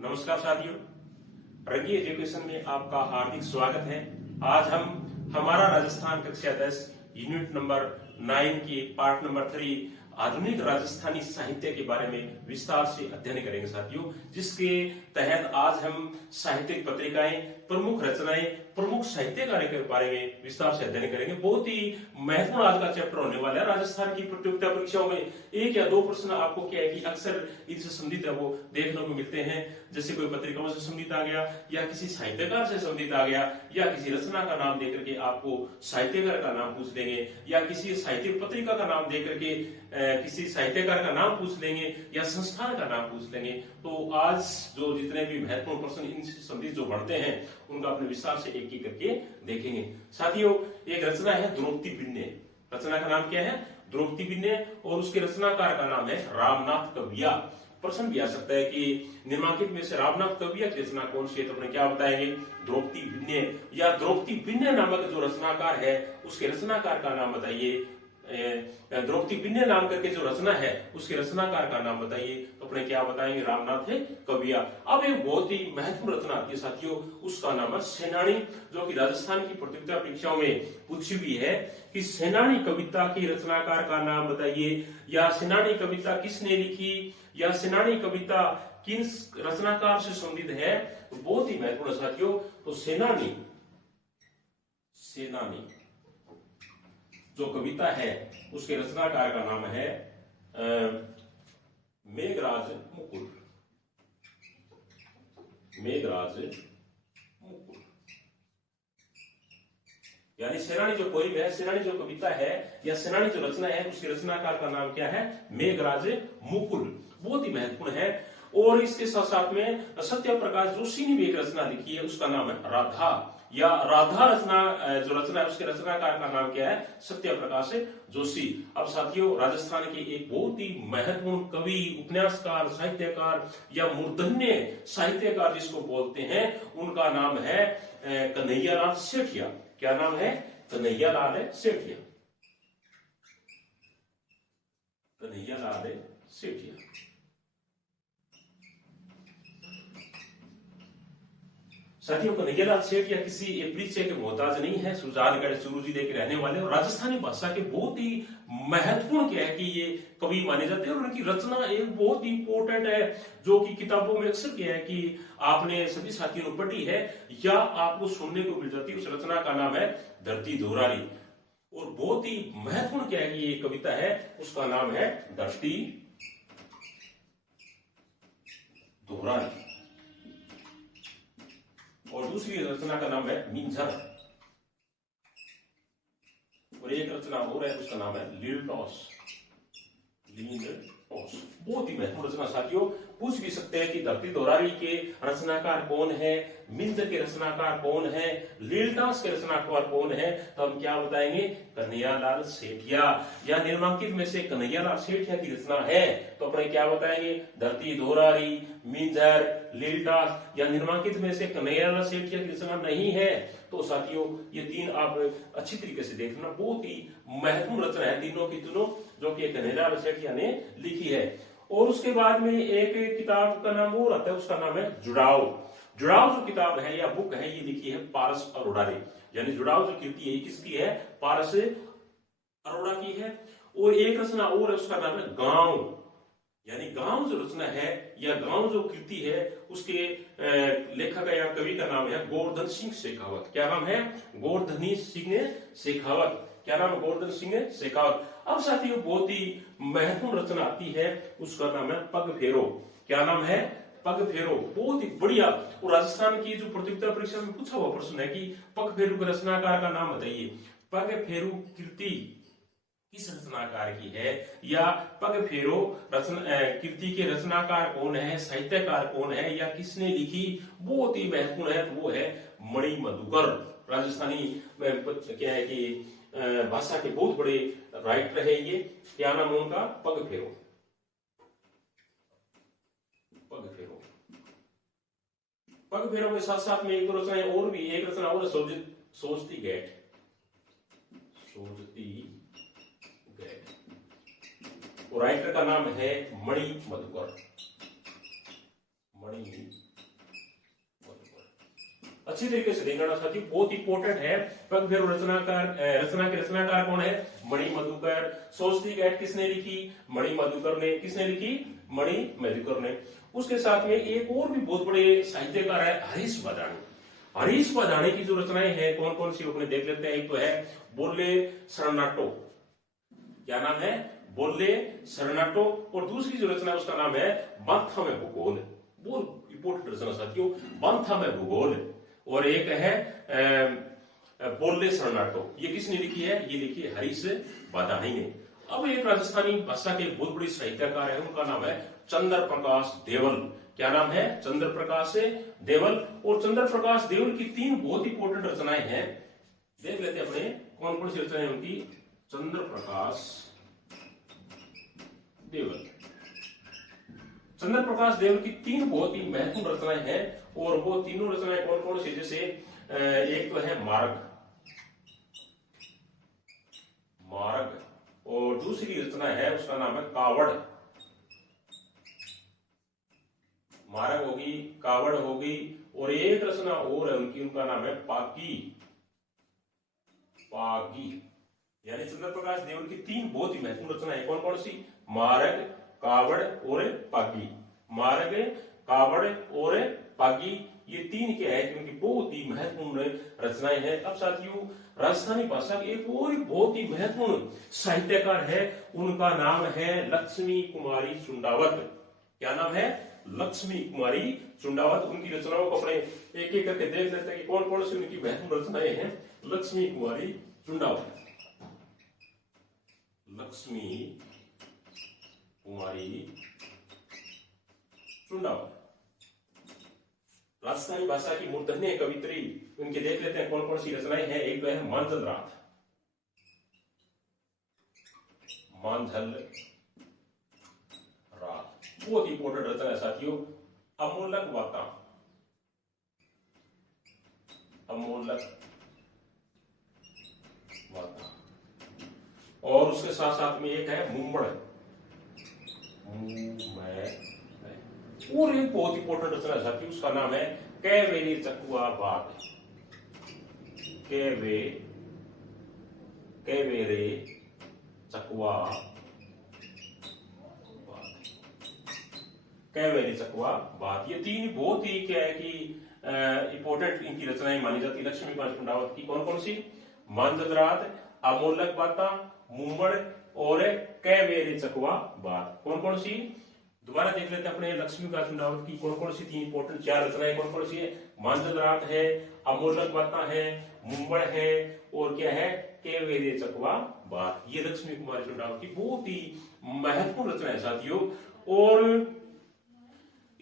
नमस्कार साथियों, रंगी एजुकेशन में आपका हार्दिक स्वागत है। आज हम हमारा राजस्थान कक्षा 10 यूनिट नंबर 9 की पार्ट नंबर 3 आधुनिक राजस्थानी साहित्य के बारे में विस्तार से अध्ययन करेंगे साथियों, जिसके तहत आज हम साहित्यिक पत्रिकाएं, प्रमुख रचनाएं, प्रमुख साहित्यकारों के बारे में विस्तार से अध्ययन करेंगे। बहुत ही महत्वपूर्ण आज का चैप्टर होने वाला है। राजस्थान की प्रतियोगिता परीक्षाओं में 1 या 2 प्रश्न आपको क्या है कि अक्सर इनसे संबंधित है वो देखने को मिलते हैं। जैसे कोई पत्रिकाओं से संबंधित आ गया, या किसी साहित्यकार से संबंधित आ गया, या किसी रचना का नाम देकर के आपको साहित्यकार का नाम पूछ लेंगे, या किसी साहित्यिक पत्रिका का नाम देकर के किसी साहित्यकार का नाम पूछ लेंगे, या संस्थान का नाम पूछ लेंगे। तो आज जो जितने भी महत्वपूर्ण प्रश्न इनसे संबंधित जो बढ़ते हैं उनका अपने विस्तार से एक एक करके देखेंगे। साथियों, एक रचना है द्रौपदी बिन्ने। रचना का नाम क्या है? द्रौपदी बिन्ने, और उसके रचनाकार का नाम है रामनाथ कविया। प्रश्न भी आ सकता है कि निम्नलिखित में से रामनाथ कविया की रचना कौन सी है, तो अपने क्या बताएंगे? द्रौपदी बिन्ने। या द्रौपदी बिन्ने नामक जो रचनाकार है उसके रचनाकार का नाम बताइए। द्रौपदी बिन्ने नाम करके जो रचना है उसके रचनाकार का नाम बताइए, तो अपने क्या बताएंगे? रामनाथ कविया। अब एक बहुत ही महत्वपूर्ण रचना आती है साथियों, उसका नाम है सेनानी, जो कि राजस्थान की प्रतियोगिता परीक्षाओं में पूछी हुई है कि सेनानी कविता की रचनाकार का नाम बताइए, या सेनानी कविता किसने लिखी, या सेनानी कविता किन रचनाकार से संबंधित है। तो बहुत ही महत्वपूर्ण साथियों। तो सेनानी जो कविता है उसके रचनाकार का नाम है मेघराज मुकुल। यानी सेनानी जो पोइम है, सेनानी जो कविता है या सेनानी जो रचना है उसके रचनाकार का नाम क्या है? मेघराज मुकुल। बहुत ही महत्वपूर्ण है। और इसके साथ साथ में सत्य प्रकाश जोशी ने भी एक रचना लिखी है, उसका नाम है राधा। या राधा रचना जो रचना है उसके रचनाकार का नाम क्या है? सत्य प्रकाश जोशी। अब साथियों, राजस्थान के एक बहुत ही महत्वपूर्ण कवि, उपन्यासकार, साहित्यकार या मूर्धन्य साहित्यकार जिसको बोलते हैं, उनका नाम है कन्हैयालाल सेठिया। क्या नाम है? कन्हैयालाल सेठिया। साथियों, कन्हैयालाल सेठ या किसी परिचय के मोहताज नहीं है। सुजानगढ़ चूरू जिले के रहने वाले और राजस्थानी भाषा के बहुत ही महत्वपूर्ण क्या है कि ये कवि माने जाते हैं। और उनकी रचना एक बहुत ही इंपॉर्टेंट है, जो कि किताबों में अक्सर क्या है कि आपने सभी साथियों ने पढ़ी है या आपको सुनने को मिल जाती है। उस रचना का नाम है धरती दोहराली। और बहुत ही महत्वपूर्ण क्या है कि ये कविता है, उसका नाम है धरती दोहराली। और दूसरी रचना का नाम है मिंजर। और एक रचना और है, उसका नाम है लीलटॉस। बहुत ही महत्वपूर्ण रचना साथियों। पूछ भी सकते हैं कि धरती दोहराली के रचनाकार कौन है, मिंजर के रचनाकार कौन है, लीलटॉस के रचनाकार कौन है, तो हम क्या बताएंगे? कन्हैयालाल सेठिया। या निम्नलिखित में से कन्हैयालाल सेठिया की रचना है, तो अपने क्या बताएंगे? धरती दोहराली, मिंजर, लीलटॉस। या निम्नलिखित में से कन्हैयालाल सेठिया की रचना नहीं है, तो साथियों ये 3 आप अच्छी तरीके से देखना। बहुत ही महत्वपूर्ण रचना है तीनों की तीनों, जो कि कन्हैयालाल सेठिया ने लिखी है। और उसके बाद में एक किताब का नाम और आता है, उसका नाम है जुड़ाव। जुड़ाव जो किताब है या बुक है, ये लिखी है पारस अरोड़ा ने। यानी जुड़ाव जो कृति है किसकी है? पारस अरोड़ा की है। और एक रचना और है, उसका नाम है गांव। यानी गांव जो रचना है या गांव जो कृति है, उसके लेखक या कवि का नाम है गोवर्धन सिंह शेखावत। क्या नाम है? गोवर्धनी सिंह शेखावत। क्या नाम है? गोवर्धन सिंह शेखावत। अब साथियों, बहुत ही महत्वपूर्ण रचना आती है, उसका नाम है पग फेरो। क्या नाम है? पग फेरो। बहुत ही बढ़िया। और राजस्थान की जो प्रतियोगिता परीक्षा में पूछा हुआ प्रश्न है कि पग फेरो के रचनाकार का नाम बताइए। पग फेरो कृति किस रचनाकार की है, या पग फेरो कृति के रचनाकार कौन है, साहित्यकार कौन है, या किसने लिखी, बहुत ही महत्वपूर्ण है। तो वो है मणि मधुकर। राजस्थानी क्या है कि भाषा के बहुत बड़े राइटर है ये। क्या नाम है उनका? पग फेरो। पग फेरो के साथ साथ में एक दो रचनाएं और भी, एक रचना और सोचती गेट। राइटर का नाम है मणि मधुकर। अच्छी तरीके से देखना साथियों, बहुत इंपॉर्टेंट है। पग भैरव रचना के रचनाकार कौन है? मणि मधुकर। स्वस्तिक ऐट किसने लिखी? मणि मधुकर ने। किसने लिखी? मणि मधुकर ने। उसके साथ में एक और भी बहुत बड़े साहित्यकार है, हरीश बदाणी। हरीश बदाणी की जो रचनाएं हैं कौन कौन सी अपने देख लेते हैं। एक तो है बोले शरणाटो, क्या नाम है? बोले शरणाटो। और दूसरी जो रचना है उसका नाम है बांथा में भूगोल। बहुत इंपोर्टेंट रचना साथियों, बांथा में भूगोल। और एक है बोले शरणाटो, ये किसने लिखी है? ये लिखी है हरीश बदाणी ने। अब एक राजस्थानी भाषा के बहुत बड़ी साहित्यकार है, उनका नाम है चंद्र प्रकाश देवल। क्या नाम है? चंद्र प्रकाश देवल। और चंद्र प्रकाश देवल की 3 बहुत इंपॉर्टेंट रचनाएं हैं, देख लेते हैं अपने कौन कौन सी रचनाएं उनकी। चंद्र प्रकाश देवल, चंद्र प्रकाश देवल की 3 बहुत ही महत्वपूर्ण रचनाएं हैं। और वो तीनों रचनाएं कौन कौन सी? जैसे एक तो है मार्ग, और दूसरी रचना है उसका नाम है कावड़। मार्ग होगी, कावड़ होगी, और एक रचना और है उनकी, उनका नाम है पागी। यानी चंद्र प्रकाश देवल की 3 बहुत ही महत्वपूर्ण रचना है, कौन कौन सी? मार्ग, कावड़ और पागी। मार्ग, कावड़ और पागी, ये 3 क्या है कि उनकी बहुत ही महत्वपूर्ण रचनाएं हैं। अब साथियों, राजस्थानी भाषा के एक और बहुत ही महत्वपूर्ण साहित्यकार है, उनका नाम है लक्ष्मी कुमारी चुंडावत। क्या नाम है? लक्ष्मी कुमारी चुंडावत। उनकी रचनाओं को अपने एक एक करके देख लेते हैं कि कौन कौन सी उनकी महत्वपूर्ण रचनाएं हैं। लक्ष्मी कुमारी चुंडावत, लक्ष्मी कुमारी चुंडावत, राजस्थानी भाषा की मूर्धन्य कवित्री। उनके देख लेते हैं कौन कौन सी रचनाएं हैं। एक तो है मांझल रात, मांझल रात बहुत इंपॉर्टेंट रचना है साथियों। अमोलक वार्ता, अमोलक वार्ता। और उसके साथ साथ में एक है मुंबड़, और एक बहुत इंपॉर्टेंट रचना है साथियों, उसका नाम है कैवेरी चकुआ बात। कैवेरे चकुआ बात, कैवेरी चकुआ बात। ये 3 बहुत ही क्या है कि इंपॉर्टेंट इनकी रचनाएं मानी जाती है लक्ष्मी कुमारी चुंडावत की। कौन कौन सी? मांझल रात, अमोलक बाता, मुंबड़ और कैवेरी चकुआ बात। कौन कौन सी? दोबारा देख लेते हैं अपने लक्ष्मी कुमारी चुंडावत की कौन कौन सी 3 इंपॉर्टेंट 4 रचनाएं कौन कौन सी है। मांझल रात है, अमोलक बाता है, मुंबड़ है, और क्या है? कैवेरी चकुआ बात। ये लक्ष्मी कुमारी चुंडावत की बहुत ही महत्वपूर्ण रचना है साथियों। और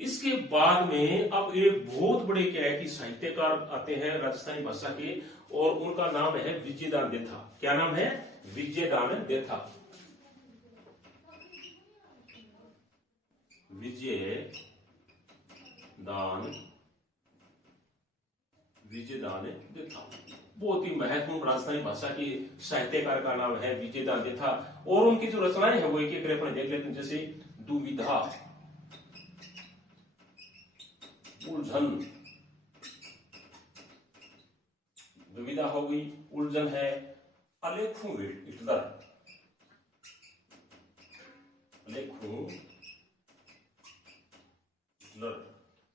इसके बाद में अब एक बहुत बड़े क्या है कि साहित्यकार आते हैं राजस्थानी भाषा के, और उनका नाम है विजयदान देथा। क्या नाम है? विजयदान देथा, विजयदान देथा। बहुत ही महत्वपूर्ण राजस्थानी भाषा की साहित्यकार का नाम है विजयदान देथा। और उनकी जो रचनाएं हैं वो एक एक अपने देख लेते हैं। जैसे दुविधा, उलझन, दुविधा हो गई, उलझन है, अलेखू हिटलर, अलेखू हिटलर,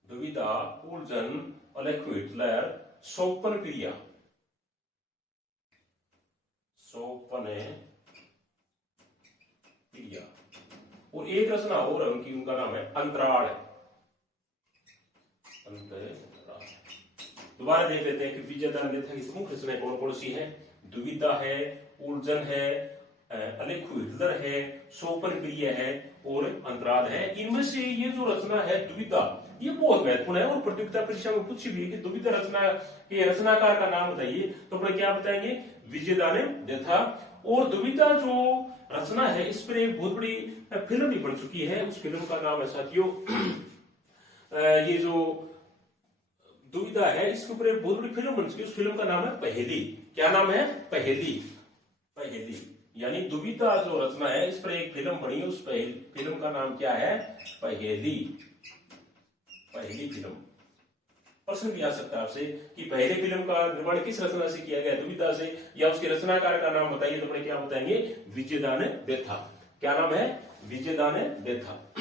दुविधा, उलझन, अलेखू हिटलर, सोपन क्रिया, सोपन क्रिया। और एक रचना और है उनकी, उनका नाम है अंतराल। दोबारा देख लेते हैं कि विजयदान देथा की प्रमुख रचनाएं कौन कौन सी है। दुविधा है, उलझन है, अलेखू हिटलर है, सोपन क्रिया है और अंतराल है। इनमें से ये जो रचना है दुविधा, ये बहुत महत्वपूर्ण है और प्रतियोगिता परीक्षा में पूछी भी है कि दुविधा रचना के रचनाकार का नाम बताइए, तो अपने क्या बताएंगे? विजयदान देथा। और दुविधा जो रचना है इस पर एक बहुत बड़ी फिल्म भी बन चुकी है, उस फिल्म का नाम है साथियों ये जो दुविधा है इसके ऊपर एक बहुत बड़ी फिल्म बन चुकी है, उस फिल्म का नाम है पहेली। क्या नाम है? पहेली। पहेली यानी दुविधा जो रचना है इस पर एक फिल्म बनी है, उस फिल्म का नाम क्या है? पहेली। पहेली फिल्म। प्रश्न भी आ सकता है आपसे कि पहले फिल्म का निर्माण किस रचना से किया गया, दुविधा से, या उसके रचनाकार का नाम बताइए। तो अपने क्या बताएंगे, विजयदान देथा। क्या नाम है, विजयदान देथा।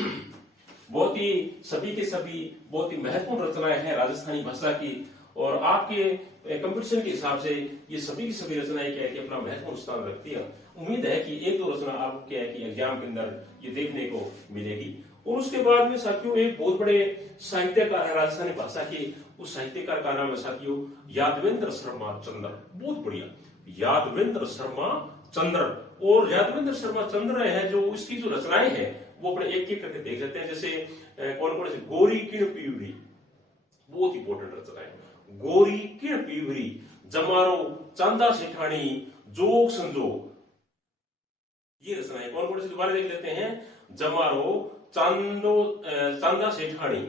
बहुत ही सभी के सभी बहुत ही महत्वपूर्ण रचनाएं हैं राजस्थानी भाषा की, और आपके कंपटीशन के हिसाब से ये सभी की सभी रचनाएं क्या है कि अपना महत्वपूर्ण स्थान रखती है। उम्मीद है कि एक दो रचना आपको क्या है कि एग्जाम के अंदर ये देखने को मिलेगी। और उसके बाद में साथियों एक बहुत बड़े साहित्यकार है राजस्थानी भाषा के, उस साहित्यकार का नाम है साथियों यादवेंद्र शर्मा चंद्र। बहुत बढ़िया, यादवेंद्र शर्मा चंद्र। और यादवेंद्र शर्मा चंद्र है जो उसकी जो रचनाएं हैं वो अपने एक एक करके देख लेते हैं। जैसे कौन कौन से, गोरी किण पीवरी, बहुत इंपॉर्टेंट रचना है। गोरी किण पीवरी, जमारो चांदा सेठानी, जोग संजोग, ये रचनाएं कौन कौन सी दोबारा देख लेते हैं। जमारो चांदा सेठानी,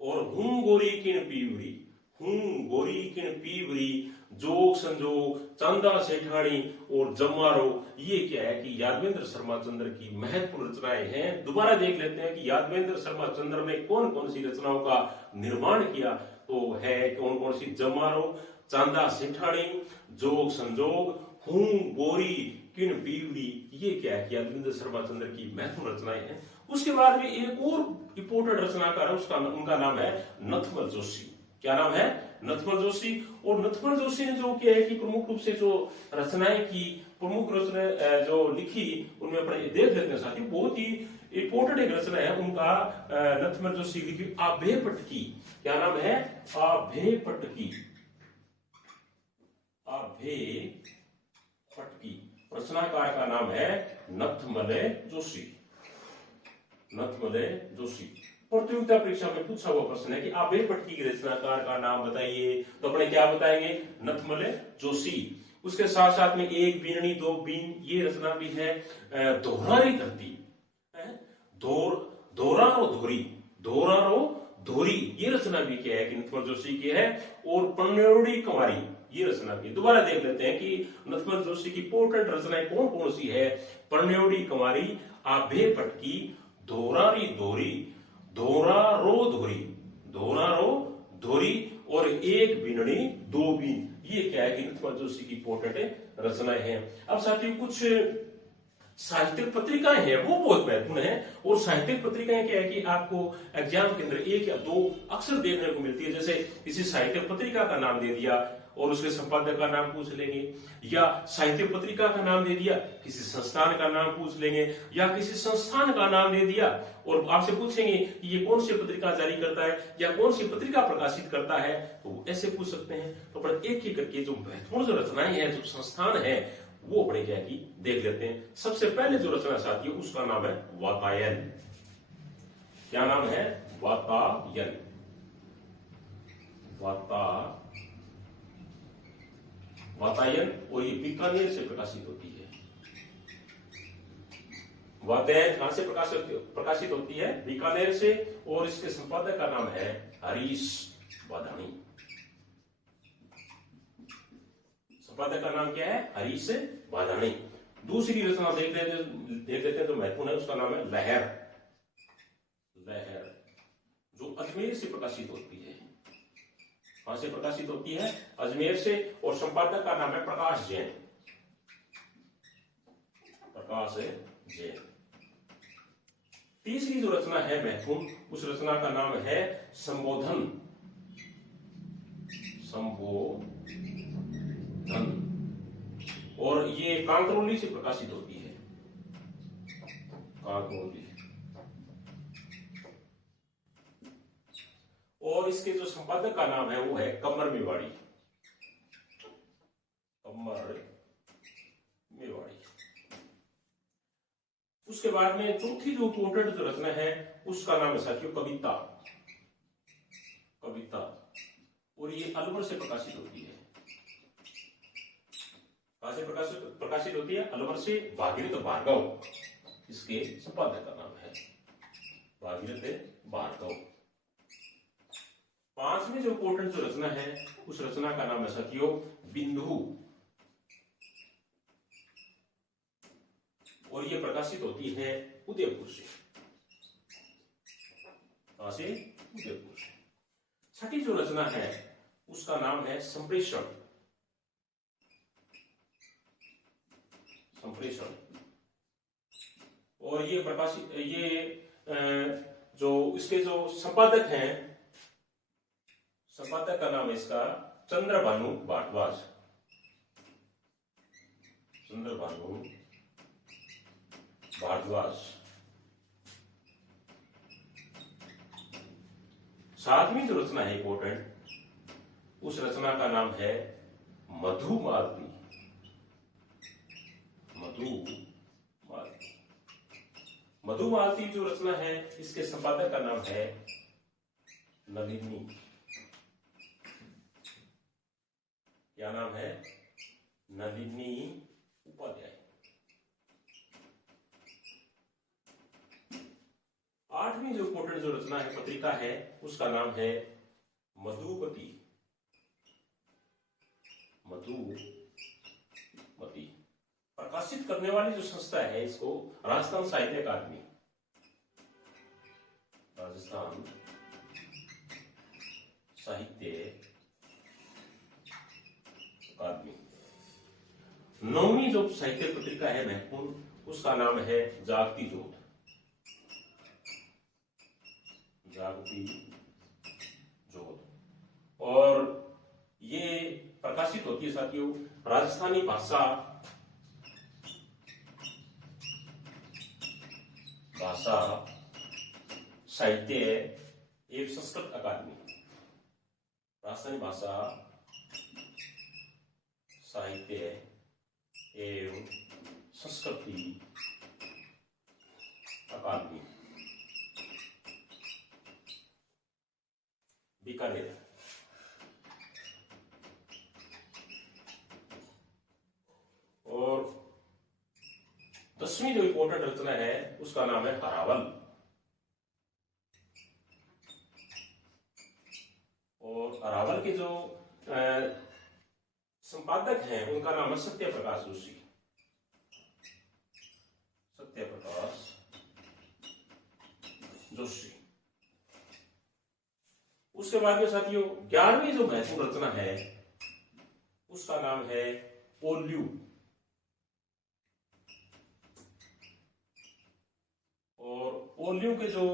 और हूं गोरी किण पीवरी, हूं गोरी किण पीवरी, जोग संजोग, चांदा सेठानी और जमारो, ये क्या है कि यादवेंद्र शर्मा चंद्र की महत्वपूर्ण रचनाएं हैं। दोबारा देख लेते हैं कि यादवेंद्र शर्मा चंद्र ने कौन कौन सी रचनाओं का निर्माण किया। तो है कौन कौन सी, जमारो, चांदा सेठानी, जोग संजोग, हूं गोरी किण पीवरी, ये क्या है कि यादवेंद्र शर्मा चंद्र की महत्वपूर्ण रचनाएं हैं। उसके बाद में एक और इंपोर्टेंट रचनाकार है, उसका उनका नाम है नथमल जोशी। क्या नाम है, नथमल जोशी। और नथमल जोशी ने जो क्या है कि प्रमुख रूप से जो रचनाएं की, प्रमुख रचना जो लिखी, उनमें अपने देख लेते हैं साथियों। बहुत ही इंपोर्टेंट एक रचना है उनका, नथमल जोशी लिखी आभे पटकी। क्या नाम है, आभे पटकी, आभे पटकी। रचनाकार का नाम है नथमल जोशी, नथमल जोशी। प्रतियोगिता परीक्षा में पूछा हुआ प्रश्न है कि आभे पटकी के रचनाकार का नाम बताइए। तो अपने क्या बताएंगे, नथमल जोशी। उसके साथ साथ में एक बीननी दो बीन, ये रचना भी है। दोहरारी धरती, दोहरा रो धोरी, दोहरा रो धोरी, ये रचना भी क्या है कि नथमल जोशी की है। और पन्नेड़ी कुमारी, ये रचना भी। दोबारा देख लेते हैं कि नथमल जोशी की इंपोर्टेंट रचनाएं कौन कौन सी है। पन्नेड़ी कुमारी, आभे पटकी, दोहरारी धोरी, दोहरा रो धोरी, दोहरा रो धोरी, और एक बीननी दो बीन, ये क्या है कि नथमल जोशी की इंपोर्टेंट रचनाएं हैं। अब साथियों कुछ साहित्यिक पत्रिकाएं हैं वो बहुत महत्वपूर्ण है। और साहित्यिक पत्रिकाएं क्या है कि आपको एग्जाम के अंदर एक या दो अक्सर देखने को मिलती है। जैसे किसी साहित्यिक पत्रिका का नाम दे दिया और उसके संपादक का नाम पूछ लेंगे, या साहित्य पत्रिका का नाम दे दिया, किसी संस्थान का नाम पूछ लेंगे, या किसी संस्थान का नाम दे दिया और आपसे पूछेंगे कि ये कौन सी पत्रिका जारी करता है या कौन सी पत्रिका प्रकाशित करता है, तो ऐसे पूछ सकते हैं। तो अपन एक एक करके जो महत्वपूर्ण जो रचनाएं हैं, जो संस्थान है, वो अपने क्या की देख लेते हैं। सबसे पहले जो रचना साथी है उसका नाम है वातायन। क्या नाम है, वातायन, वातायन। और ये बीकानेर से प्रकाशित होती है। वातायन कहां से प्रकाशित होती है, बीकानेर से। और इसके संपादक का नाम है हरीश वाधाणी। संपादक का नाम क्या है, हरीश वाधाणी। दूसरी रचना देख लेते हैं जो महत्वपूर्ण है, उसका नाम है लहर, लहर, जो अजमेर से प्रकाशित होती है। कहां से प्रकाशित होती है, अजमेर से। और संपादक का नाम है प्रकाश जैन, प्रकाश जैन। तीसरी जो रचना है महत्वपूर्ण, उस रचना का नाम है संबोधन, संबोधन। और ये कांकरोली से प्रकाशित होती है, कांकरोली। और इसके जो संपादक का नाम है वो है कमर मेवाड़ी, कमर मेवाड़ी। उसके बाद में चौथी जो इंपोर्टेंट जो रचना है उसका नाम है साथियों कविता, कविता। और ये अलवर से प्रकाशित होती है। कहां से प्रकाशित होती है, अलवर से। भागीरथ भार्गव इसके संपादक का नाम है, भागीरथ भार्गव। पांचवी जो इंपोर्टेंट जो रचना है उस रचना का नाम है साथियों बिंदु। और ये प्रकाशित होती है उदयपुर से। कहां से, उदयपुर से। छठी जो रचना है उसका नाम है संप्रेषण। संप्रेषण। और ये प्रकाशित जो इसके जो संपादक हैं, संपादक का नाम है इसका चंद्रभानु भारद्वाज। चंद्रभानु भारद्वाज। सातवीं जो रचना है इंपॉर्टेंट, उस रचना का नाम है मधुमालती। मधुमालती। मधुमालती जो रचना है इसके संपादक का नाम है नलिनी। क्या नाम है? नलिनी उपाध्याय। आठवीं जो इंपॉर्टेंट जो रचना है, पत्रिका है, उसका नाम है मधुमती। मधुमती। प्रकाशित करने वाली जो संस्था है इसको राजस्थान साहित्य अकादमी। राजस्थान साहित्य अकादमी। नौवीं जो साहित्य पत्रिका है महत्वपूर्ण, उसका नाम है जागती ज्योत। जागती ज्योत। और ये प्रकाशित होती है साथियों राजस्थानी भाषा साहित्य एवं संस्कृत अकादमी। राजस्थानी भाषा साहित्य एवं संस्कृति अकादमी, बीकानेर। और 10वीं जो इंपॉर्टेंट रचना है उसका नाम है हरावल। और हरावल के जो संपादक हैं उनका नाम है सत्य प्रकाश जोशी। सत्य प्रकाश जोशी। उसके बाद में साथियों 11वीं जो महत्वपूर्ण रचना है उसका नाम है ओल्यू। और ओल्यू के जो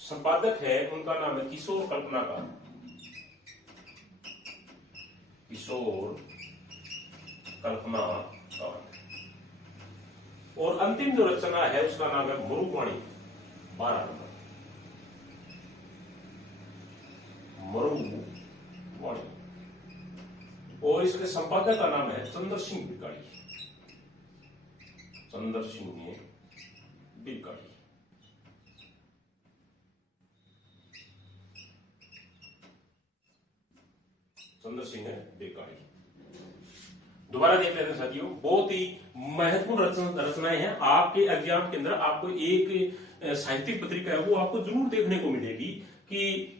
संपादक है उनका नाम है किशोर कल्पनाकार। किशोर कल्पनाकार। और अंतिम जो रचना है उसका नाम है मरुवाणी। 12 नंबर मरुवाणी। और इसके संपादक का नाम है चंद्र सिंह बिरकाड़ी। चंद्र सिंह बिरकाड़ी। चंद्र सिंह बिरकाड़ी। दोबारा देख लेते हैं साथियों, बहुत ही महत्वपूर्ण रचनाएं हैं। आपके एग्जाम के अंदर आपको एक साहित्यिक पत्रिका है वो आपको जरूर देखने को मिलेगी कि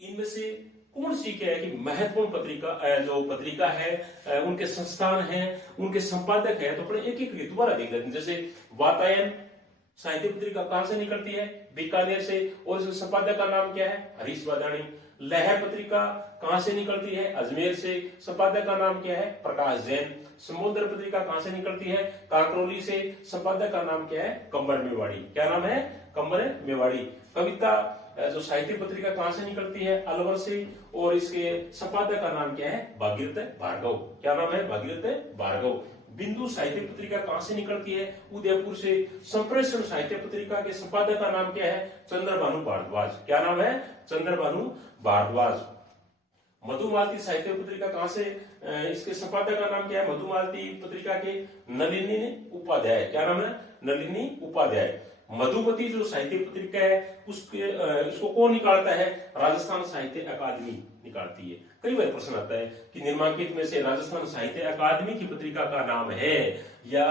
इनमें से कौन सी क्या है कि महत्वपूर्ण पत्रिका जो पत्रिका है उनके संस्थान हैं, उनके संपादक है। तो अपने एक एक दोबारा देख लेते हैं। जैसे वातायन साहित्य पत्रिका कहां से निकलती है? बीकानेर से। और इसके संपादक का नाम क्या है? हरीश वादाणी। लहर पत्रिका कहां से निकलती है? अजमेर से। संपादक का नाम क्या है? प्रकाश जैन। समुद्र पत्रिका कहां से निकलती है? कांकरोली से। संपादक का नाम क्या है? कंबर मेवाड़ी। क्या नाम है? कंबर मेवाड़ी। कविता जो साहित्य पत्रिका कहां से निकलती है? अलवर से। और इसके संपादक का नाम क्या है? भागीरथ भार्गव। क्या नाम है? भागीरथ भार्गव। बिंदु साहित्य पत्रिका कहां से निकलती है? उदयपुर से। संप्रेषण साहित्य पत्रिका के संपादक का नाम क्या है? चंद्रभानु भारद्वाज। क्या नाम है? चंद्रभानु भारद्वाज। मधुमालती साहित्य पत्रिका कहां से, इसके संपादक का नाम क्या है? मधुमालती पत्रिका के नलिनी उपाध्याय। क्या नाम है? नलिनी उपाध्याय। मधुमती जो साहित्य पत्रिका है उसको कौन निकालता है? राजस्थान साहित्य अकादमी निकालती है। कई बार प्रश्न आता है कि निम्नलिखित में से राजस्थान साहित्य अकादमी की पत्रिका का नाम है या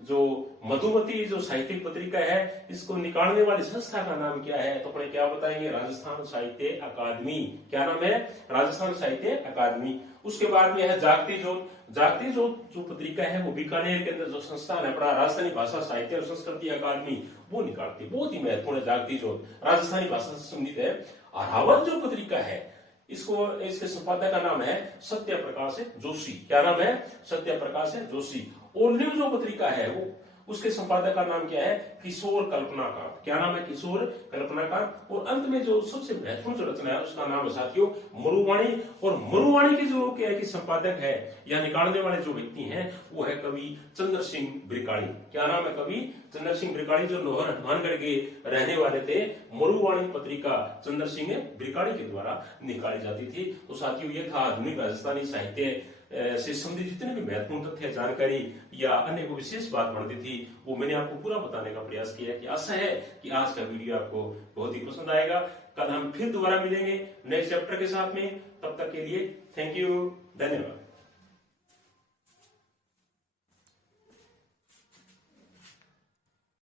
जो मधुमती जो साहित्यिक पत्रिका है इसको निकालने वाली संस्था का नाम क्या है? तो अपने क्या बताएंगे? राजस्थान साहित्य अकादमी। क्या नाम है? राजस्थान साहित्य अकादमी। उसके बाद में है जागती ज्योत। जागती ज्योत जो पत्रिका है वो बीकानेर के अंदर जो संस्थान है अपना राजस्थानी भाषा साहित्य और संस्कृति अकादमी वो निकालती है। बहुत ही महत्वपूर्ण है जागती ज्योत, राजस्थानी भाषा से संबंधित है। अरावत जो पत्रिका है इसके संपादक का नाम है सत्य प्रकाश जोशी। क्या नाम है? सत्य प्रकाश जोशी। और न्यूज जो पत्रिका है वो उसके संपादक का नाम क्या है? किशोर कल्पनाकांत। क्या नाम है? किशोर कल्पनाकांत। और अंत में जो सबसे महत्वपूर्ण जो रचना है उसका नाम है साथियों मरुवाणी। और मरुवाणी के जो क्या है कि संपादक है या निकालने वाले जो व्यक्ति हैं वो है कवि चंद्र सिंह ब्रिकाड़ी। क्या नाम है? कवि चंद्र सिंह ब्रिकाड़ी, जो लोहरगढ़ के रहने वाले थे। मरुवाणी पत्रिका चंद्र सिंह ब्रिकाड़ी के द्वारा निकाली जाती थी। तो साथियों ये था आधुनिक राजस्थानी साहित्य से संबंधित जितने भी महत्वपूर्ण तथ्य, जानकारी या अन्य को विशेष बात बढ़ती थी वो मैंने आपको पूरा बताने का प्रयास किया है। कि आशा है कि आज का वीडियो आपको बहुत ही पसंद आएगा। कल हम फिर दोबारा मिलेंगे नए चैप्टर के साथ में। तब तक के लिए थैंक यू, धन्यवाद।